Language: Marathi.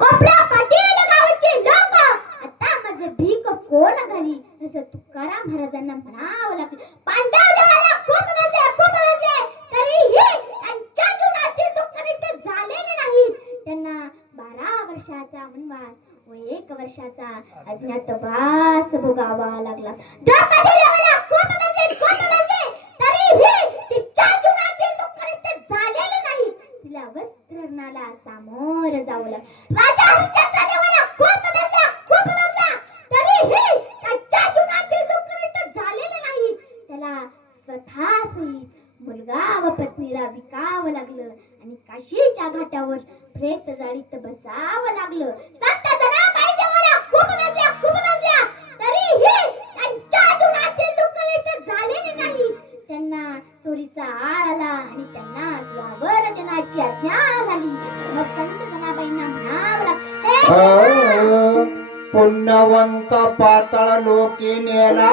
कोपऱ्या पाटील गावचे लोक आता माझे भीक कोण घाली असं तुकाराम महाराजांना म्हणावं लागलं. पांडव देवाला खूप वेगळे तरीही त्यांच्या जीवनातील दुःख निष्ठ झालेले नाही. त्यांना 12 वर्षाचा वनवास व 1 वर्षाचा अज्ञातवास भोगावा लागला. द्रौपदी देवाला खूप वेगळे तरीही तिच्या जीवनातील दुःख निष्ठ झालेले नाही. तिला वस्त्रहरणाला सामोरं जावं लागलं. राजा हरिश्चंद्र देवाला खूप वेगळा तरीही त्याच्या जीवनातील दुःख निष्ठ झालेले नाही. त्याला स्वतःही मुलगा व पत्नीला विकावं लागलं आणि काशीच्या घाटावर प्रेत जाळीत बसावं लागलं. संत जनाबाई देवाला खूप वेगळ्या तरीही त्यांच्या जीवनातील दुःख निष्ठ झालेले नाही. त्यांना चोरीचा आळ आला आणि त्यांना स्वावर जनाची आज्ञा झाली. मग संत जनाबाईंना म्हणावं लागलं, पुण्यवंत पातळ लोकी नेला